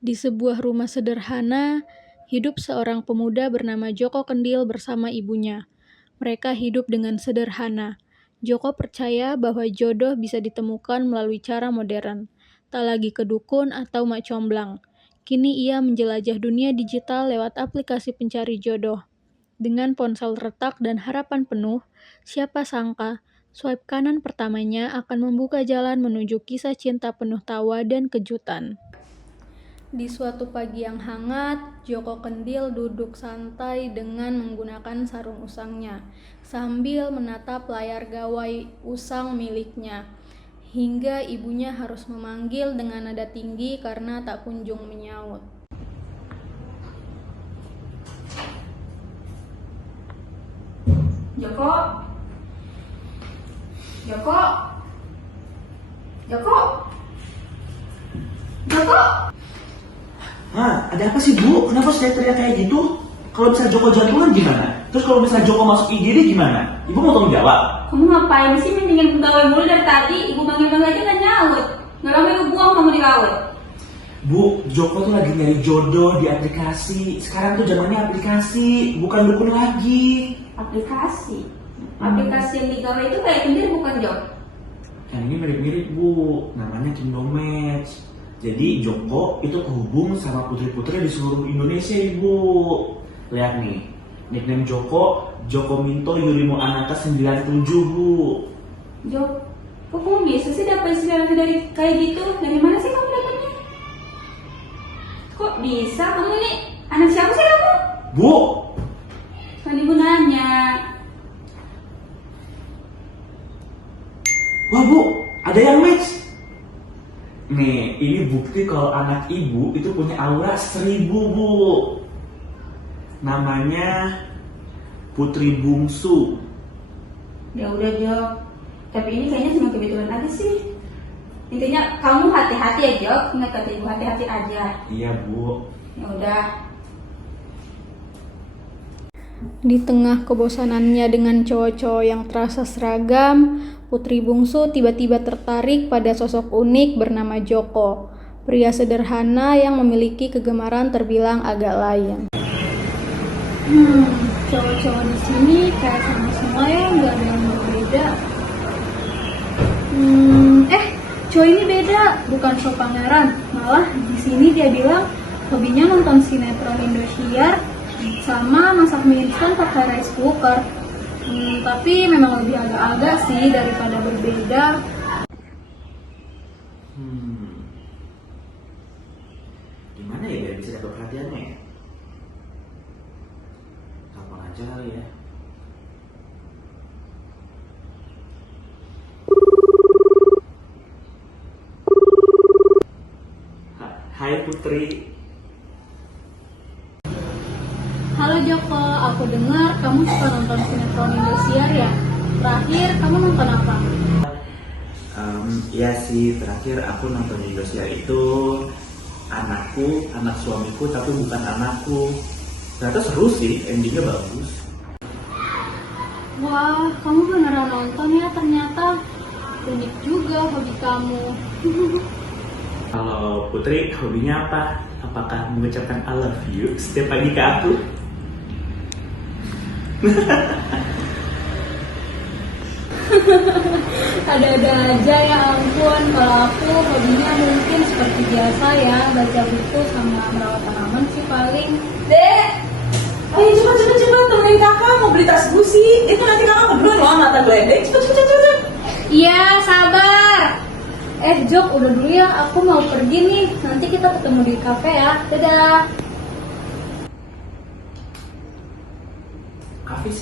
Di sebuah rumah sederhana, hidup seorang pemuda bernama Joko Kendil bersama ibunya. Mereka hidup dengan sederhana. Joko percaya bahwa jodoh bisa ditemukan melalui cara modern, tak lagi ke dukun atau mak comblang. Kini ia menjelajah dunia digital lewat aplikasi pencari jodoh. Dengan ponsel retak dan harapan penuh, siapa sangka swipe kanan pertamanya akan membuka jalan menuju kisah cinta penuh tawa dan kejutan. Di suatu pagi yang hangat, Joko Kendil duduk santai dengan menggunakan sarung usangnya, sambil menatap layar gawai usang miliknya, hingga ibunya harus memanggil dengan nada tinggi karena tak kunjung menyaut. Joko, Joko, Joko, Joko. Hah, ada apa sih Bu? Kenapa saya teriak kayak gitu? Kalau misalnya Joko jantungan gimana? Terus kalau misalnya Joko masuk IGD gimana? Ibu mau tanggung jawab? Kamu ngapain sih mendingan pegawai mulu dari tadi? Ibu manggil-manggil aja nggak nyaut. Nggak lama ibu buang kamu di laut. Bu, Joko tuh lagi nyari jodoh di aplikasi. Sekarang tuh zamannya aplikasi, bukan dukun lagi. Aplikasi? Aplikasi yang digawe itu kayak Tinder bukan, Jok? Yang ini mirip-mirip Bu, namanya Kindomatch. Jadi Joko itu kehubung sama putri-putri di seluruh Indonesia Ibu. Lihat nih, nickname Joko, Joko Minto Yurimo Ananta 97 Bu. Jok, kok kamu bisa sih dapat inspirasi dari kayak gitu? Dari mana sih kamu dapatnya? Kok bisa? Kamu ini anak siapa sih kamu? Bu, Kan ibu nanya. wah Bu, ada yang match. Nih, ini bukti kalau anak ibu itu punya aura 1000 Bu. Namanya Putri Bungsu. Ya udah, Jok. Tapi ini kayaknya cuma kebetulan aja sih. Intinya kamu hati-hati ya, Jok. Ingat kata ibu, hati-hati aja. Iya Bu. Ya udah. Di tengah kebosanannya dengan cowok-cowok yang terasa seragam, Putri Bungsu tiba-tiba tertarik pada sosok unik bernama Joko, pria sederhana yang memiliki kegemaran terbilang agak lain. Cowok-cowok di sini kayak sama semua ya, nggak ada yang berbeda. Cowok ini beda, bukan show pangeran. Malah di sini dia bilang hobinya nonton sinetron Indosiar sama masak mie instan pakai rice cooker. Tapi memang lebih agak-agak sih daripada berbeda. Gimana ya biar bisa dapat perhatiannya ya? Gampang aja kali ya. Hai Putri. Halo Joko, aku dengar kamu suka nonton sinetron Indosiar ya? Terakhir kamu nonton apa? Iya sih, terakhir aku nonton Indosiar itu anakku, anak suamiku tapi bukan anakku. Ternyata seru sih, endingnya bagus. Wah, kamu beneran nonton ya ternyata. Unik juga hobi kamu. Kalau Putri, hobinya apa? Apakah mengucapkan I love you setiap pagi ke aku? Ada-ada aja ya ampun. Kalau aku hobinya mungkin seperti biasa ya, baca buku sama merawat tanaman sih paling. Dek, ayo cepet temenin kakak mau beli tas gusi. Itu nanti kakak berdua loh sama tante Dek. Cepet. Iya, sabar. Jok, udah dulu ya, aku mau pergi nih. Nanti kita ketemu di kafe ya. Dadah.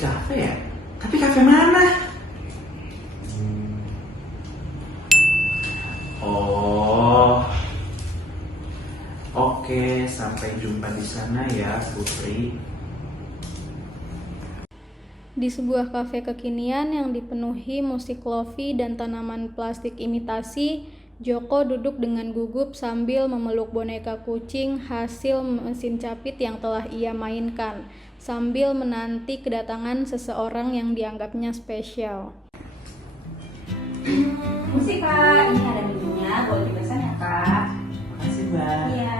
Kafe ya? Tapi kafe mana? Oh, oke, sampai jumpa di sana ya Putri. Di sebuah kafe kekinian yang dipenuhi musik lofi dan tanaman plastik imitasi, Joko duduk dengan gugup sambil memeluk boneka kucing hasil mesin capit yang telah ia mainkan, sambil menanti kedatangan seseorang yang dianggapnya spesial. Musik, Kak. Ini ada minumnya, boleh dipesan ya, Kak? Makasih Mbak. Iya.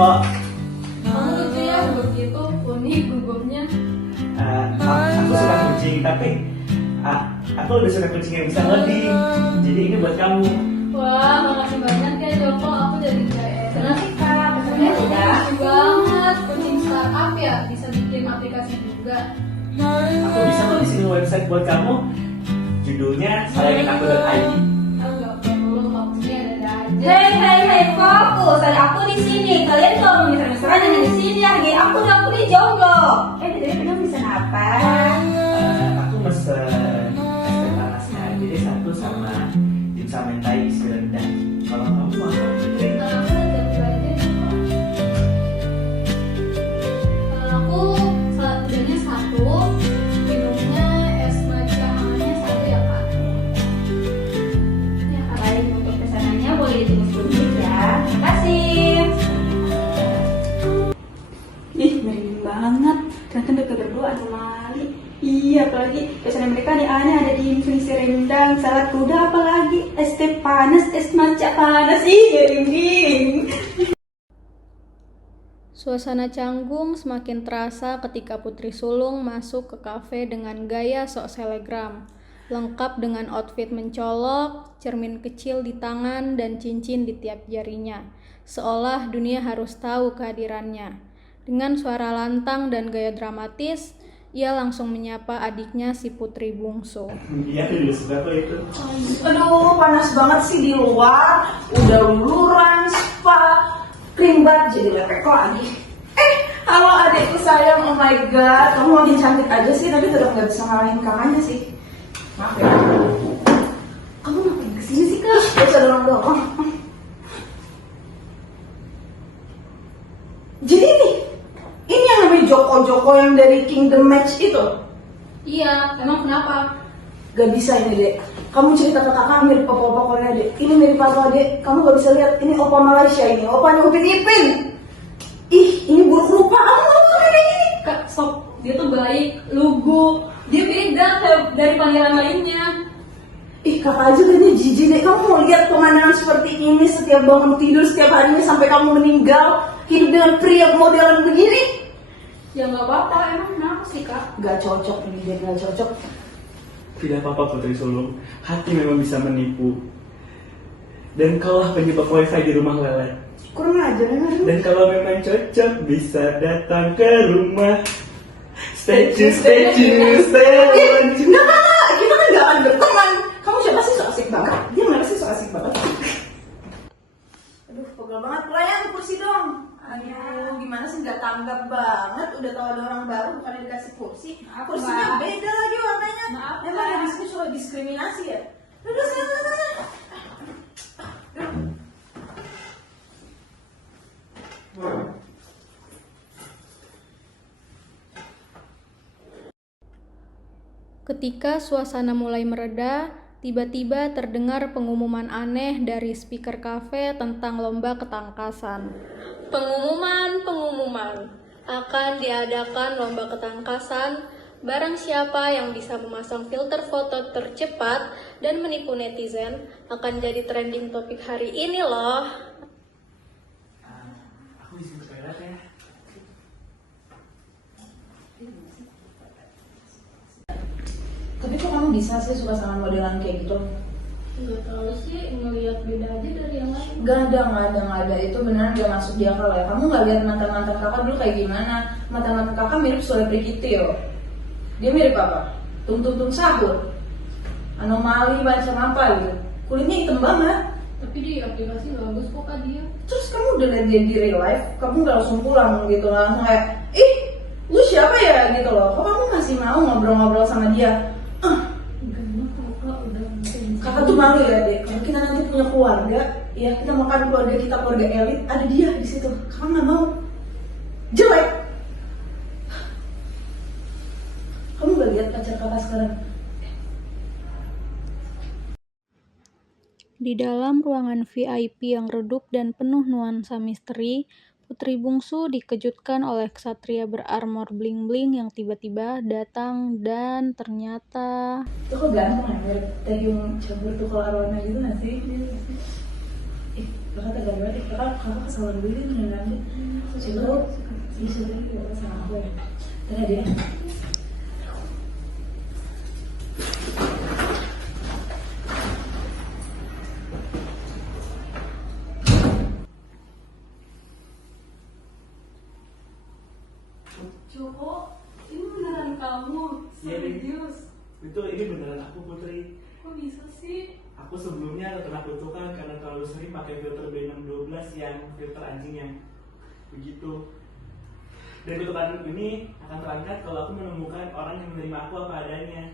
Joko. Kamu lucu ya, begitu unik gugupnya. Aku suka kucing, tapi aku udah suka kucing yang bisa ngoding. Jadi ini buat kamu. Wah, makasih banyak ya Joko, aku jadi kayak senang sih kak. Kesannya Udah. lucu banget, kucing startup ya, bisa bikin aplikasi juga. Aku bisa kok bikin website buat kamu. Judulnya sayanginaku.id. Enggak perlu, kamunya ada aja. Hei, fokus. Ada aku di sini. Kalian kalau mau mesra-mesraan jangan di sini ya. Aku nih jomblo. Tadi kamu pesan apa? Aku mesen es teh panasnya jadi satu sama dimsum mentai isi rendang. Kalau kamu mau apa, Putri? Aku ada satu aja Joko. Aku salad kudanya satu, minumnya es matcha hangatnya satu ya kak. Ya kak. Baik, untuk pesanannya boleh ditunggu sebentar ya. Terima kasih. Ih, merinding banget. Ternyata mereka berdua sama Ali. Iya, apalagi pesanan mereka nih aneh, ada di fungsi rendang, salad kuda, apalagi es teh panas, es matcha panas. Ih, merinding. Suasana canggung semakin terasa ketika Putri Sulung masuk ke kafe dengan gaya sok selegram, lengkap dengan outfit mencolok, cermin kecil di tangan, dan cincin di tiap jarinya, seolah dunia harus tahu kehadirannya. Dengan suara lantang dan gaya dramatis, ia langsung menyapa adiknya si Putri bungsu. Iya, aku juga suka kok itu. Aduh, panas banget sih di luar. Udah luluran, spa, krim bat, jadi lepek lagi. Halo adikku sayang, oh my god. Kamu makin cantik aja sih, tapi tetap gak bisa ngalahin kakaknya sih. Maaf ya. Kamu ngapain kesini sih kak? Biasa dorong-dorong. Jadi ini yang namanya Joko yang dari Kingdom Match itu. Iya, emang kenapa? Gak bisa ini dek. Kamu cerita ke kakak mirip opa-opa Korea dek. Ini mirip apa dek? Kamu gak bisa lihat. Ini opa Malaysia ini. Opanya Upin Ipin. Ih, ini buruk rupa. Kamu ngomong kayak gini. Kak, stop. Dia tuh baik, lugu. Dia beda kayak dari pangeran lainnya. Ih, kakak aja kayaknya jijik deh. Kamu mau lihat pemandangan seperti ini setiap bangun tidur setiap harinya sampai kamu meninggal hidup dengan pria modelan begini? Ya nggak apa-apa, emang kenapa sih kak? Gak cocok ini dia, gak cocok. Tidak apa-apa Putri Sulung, hati memang bisa menipu. Dan kaulah penyebab wifi di rumah Lele. Kurang ajar ya. Dan kalau memang cocok bisa datang ke rumah. Stay tune, stay tune, stay tune. Enggak, kita kan gak akan berteman. Kamu siapa sih, so asik banget? Dia kenapa sih so asik banget? Aduh, pegel banget. Pelayan kursi dong. Aduh, gimana sih gak tanggap banget? Udah tahu ada orang baru bukan dikasih kursi. Maaf, Kursinya Mbak. beda lagi warnanya. Maaf, Emang Mbak. di sini soal diskriminasi ya? Udah sana. Ketika suasana mulai mereda, tiba-tiba terdengar pengumuman aneh dari speaker kafe tentang lomba ketangkasan. Pengumuman. Akan diadakan lomba ketangkasan. Barang siapa yang bisa memasang filter foto tercepat dan menipu netizen akan jadi trending topik hari ini loh. Aku bisa ke toilet ya. Tapi kok kamu bisa sih suka sama modelan kayak gitu? Gak tahu sih, ngelihat beda aja dari yang lain. Gak ada. Itu beneran gak masuk di akal ya. Kamu gak lihat mantan-mantan kakak dulu kayak gimana? Mantan-mantan kakak mirip selebriti Kitio. Dia mirip apa? Tung sahur. Anomali macam apa gitu. Kulitnya hitam banget. Tapi di aplikasi bagus kok kak dia. Terus kamu udah lihat dia di real life, kamu gak langsung pulang gitu. Langsung kayak, ih lu siapa ya gitu loh. Kok kamu masih mau ngobrol-ngobrol sama dia? Enggak mah kakak udah Kakak tuh malu ya dek, kalau kita nanti punya keluarga, ya kita makan keluarga kita, keluarga elit, ada dia di situ. Kakak nggak mau, jelek. Kamu gak lihat pacar kakak sekarang? Di dalam ruangan VIP yang redup dan penuh nuansa misteri, Putri Bungsu dikejutkan oleh ksatria berarmor bling-bling yang tiba-tiba datang dan ternyata... Itu kok ganteng ya, mirip Taeyong cabur tuh kalau arwana gitu gak sih? Kakak tegang banget, kakak kesalahan dulu nih nanti. Coba bisa tadi kakak sama aku ya. Tadi dia. Joko, ini beneran kamu? Iya, Ding. Serius? Itu ini beneran aku Putri. Kok bisa sih? Aku sebelumnya terkena kutukan karena terlalu sering pakai filter B612 yang filter anjing yang begitu. Dan kutukan ini akan terangkat kalau aku menemukan orang yang menerima aku apa adanya.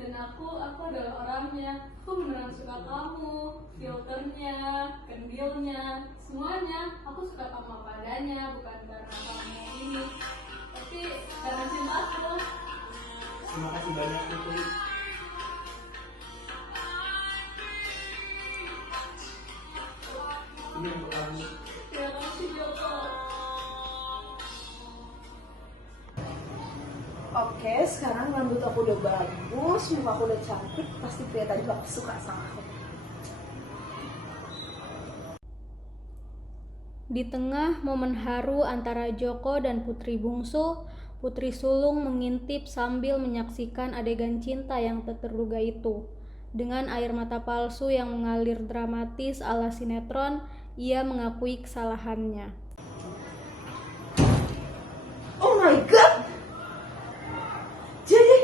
Dan aku adalah orangnya. Aku beneran suka kamu, filternya, kendilnya, semuanya. Aku suka kamu apa adanya, bukan karena kamu ini, tapi karena cinta aku. Terima kasih banyak Putri. Ini untuk kamu. Terima kasih Joko. Oke, sekarang rambut aku udah bagus, muka aku udah cantik, pasti pria tadi bakal suka sama aku. Di tengah momen haru antara Joko dan Putri Bungsu, Putri Sulung mengintip sambil menyaksikan adegan cinta yang tak terduga itu. Dengan air mata palsu yang mengalir dramatis ala sinetron, ia mengakui kesalahannya. Oh my god! Jadi,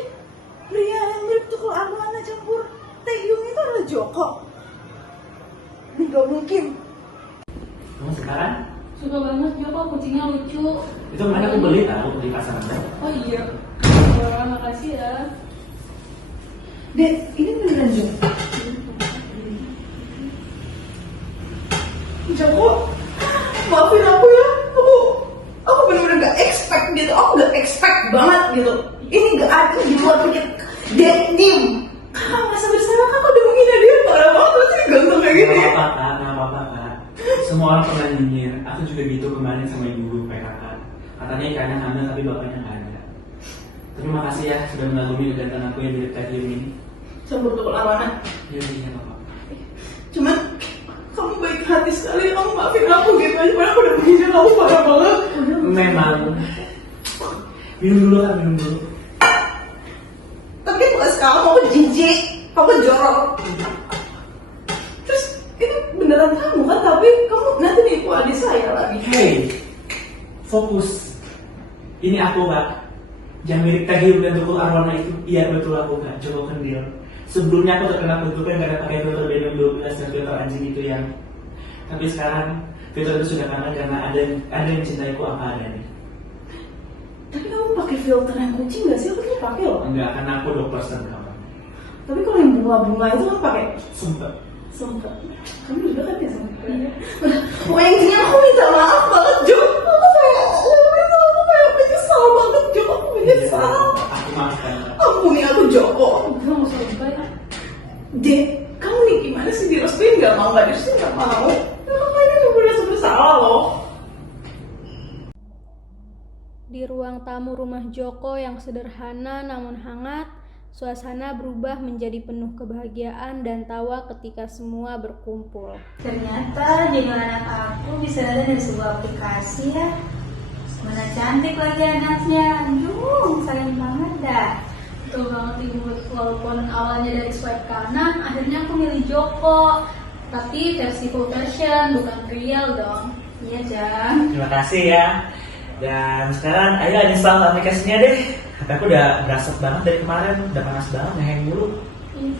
pria yang mirip Tukul Arwana campur Taehyung itu adalah Joko? Ini gak mungkin. Kamu sekarang? Suka banget Joko, kucingnya lucu. Itu kemarin aku beli tahu di pasar ada. Oh iya. Wah, makasih ya. Dek, ini beneran Joko? Joko, maafin aku ya. Aku bener-bener gak expect gitu. Aku gak expect banget gitu. Ini gak ada di luar pikir. Dia tim. Kakak masa bersama kakak udah menghina dia. Parah banget terus ini ganteng kayak gini. Gak apa-apa kak. Semua orang pernah nyinyir. Aku juga gitu kemarin sama ibu kakak. Katanya ikannya hamil tapi bapaknya nggak ada. Terima kasih ya sudah mengagumi kegiatan aku yang mirip Taehyung ini. Campur Tukul Arwana. Iya nggak apa-apa. Cuman kamu baik hati sekali. Kamu maafin aku gitu aja. Padahal aku udah menghina kamu parah banget. Memang. Minum dulu kan, minum dulu. Tapi bukan sekarang kamu jijik. Kamu jorok. Terus ini beneran kamu kan? Tapi kamu nanti nipu adik saya lagi. Hey, fokus. Ini aku kak. Yang mirip Taehyung dan Tukul Arwana itu, iya betul aku kak, Joko Kendil. Sebelumnya aku terkena kutukan karena pakai filter B612 dan filter anjing itu yang. Tapi sekarang filter itu sudah kangen karena ada yang mencintaiku apa adanya. Tapi kamu pakai filter yang kucing gak sih? Aku tuh pakai loh. Enggak, karena aku dokter kawan. Tapi kalau yang bunga-bunga itu kan pakai Sumpah. sempat. Kamu juga kan ya sama dia. Pokoknya intinya aku minta maaf banget Jo. Aku kayak menyesal banget Jo. Aku menyesal. Aku maafkan kak. Ampuni aku Joko. Udah gak usah lebay ah. Dek, kamu nih gimana sih direstuin gak mau? Gak direstuin gak mau. Kakak ini juga udah bersalah loh. Di ruang tamu rumah Joko yang sederhana namun hangat, suasana berubah menjadi penuh kebahagiaan dan tawa ketika semua berkumpul. Ternyata jadi anak aku bisa ada dari sebuah aplikasi ya. Mana cantik lagi anaknya. Aduh, sayang banget dah. Betul banget Ibu, walaupun awalnya dari swipe kanan, akhirnya aku milih Joko. Tapi versi full version, bukan real dong. Iya, Jang. Terima kasih ya. Dan sekarang ayo install aplikasinya deh. HP aku udah berasap banget dari kemarin, udah panas banget, ngehang mulu. Ih,